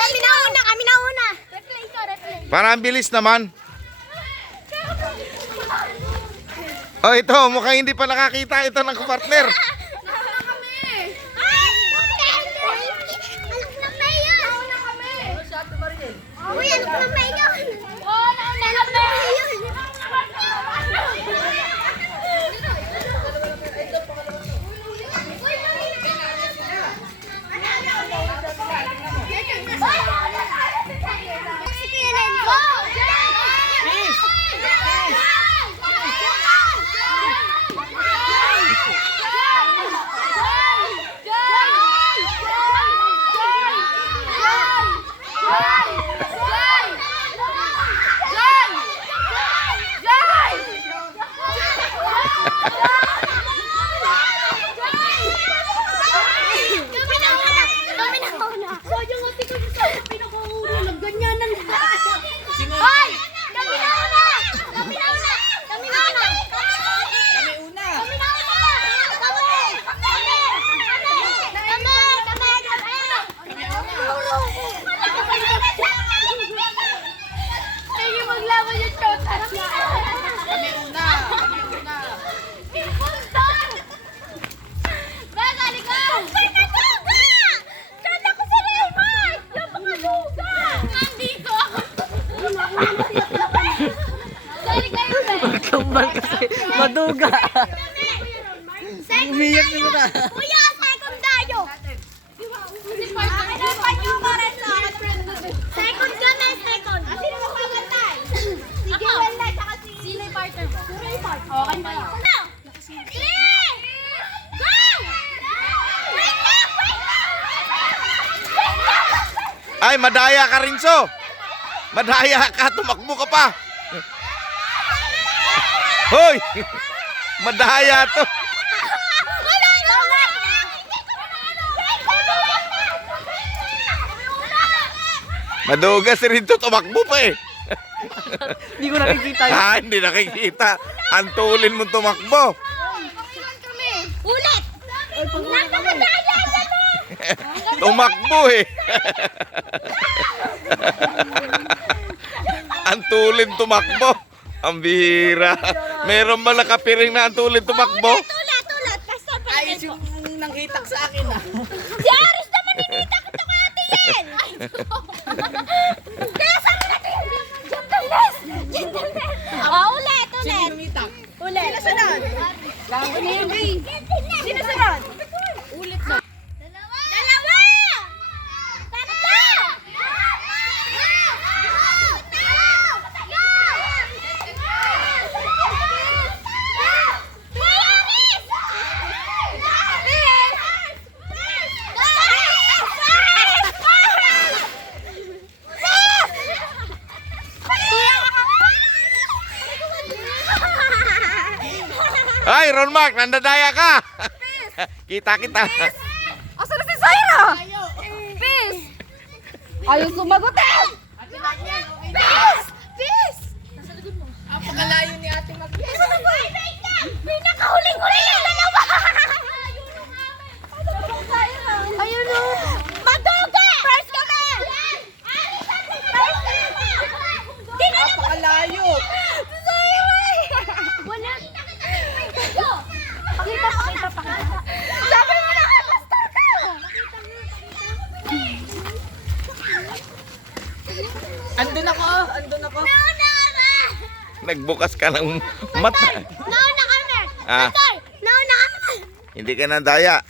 Kami na una. Replay ko. Parang bilis naman. Oh, ito, mukhang hindi pa nakakita ito ng partner. Tumbal kasi maduga. Umiyak na ba? Kuya, second tayo. Second kami, second. Sino magpapantay? Sige, wala. Sino yung partner mo? Okay ba yun? Ay, madaya ka rin, so. Madaya ka, tumakbo ka pa. Hoy! Madaya to. Madugas rin to, tumakbo pa eh. Hindi ko nakikita yun. Ah, hindi nakikita. Antulin mo tumakbo. Ulit! Nakamadaya na to! Tumakbo eh. Antulin tumakbo. Ang bihira. Meron ba nakapiring na antulin tumakbo? Tulat. Kasama pa Ayos yung nanghitak sa akin ah. si Aris naman initak ito kaya tiyan! Kaya saan natin? Gentleness! Ulit! Sino lumitak? Ulit! Sino sunod? Sino sunod? Ulit na. Dalawa! Tatlo! Ay, Ron Mark, nandadaya ka. Kita. Asa na si Zaira? Peace! Ayaw sumagot eh! Peace! Apakalayo ni Ate Mag. May nakahuling-huli yung dalawa! Ayun o! Maduga! First kami! Apakalayo. Wala! Pakita. Sabi mo na pastor ka! Andun ako. Nauna ka! Nagbukas ka ng mata. Nauna kami! Ah. Pastor! Nauna kami! Hindi ka nandaya.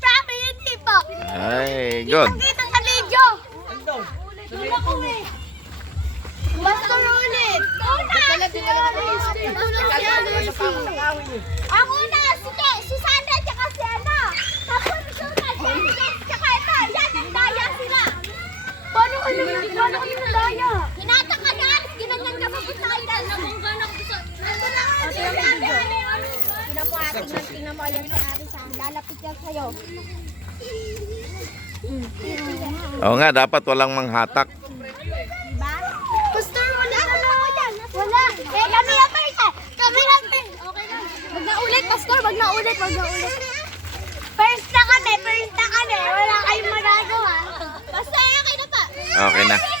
Sabi hindi po! Ay, good. Kita sa video! Andun. Doon ako eh! Basta na ulit! Una! Ako na! Si Sandra tsaka si Ana! Tapos tsaka ito! Yan ang daya sila! Paano kami nadaya? Hinatak ka na! Ginanyan ka papunta kayo dahil nabungga na ko sa... Nandun na ka! Tingnan mo ate, tingnan mo ayan sa ate sa lalapit yan sa'yo. Oo nga, dapat walang manghatak. Diba? Pastor, wala ako yan. Wala. Eh, kami na pa isa. Kami na pa. Okay na. Wag na ulit, Pastor. Wag na ulit. First na kami. Wala kayong magagawa. Basta okay na pa. Okay na.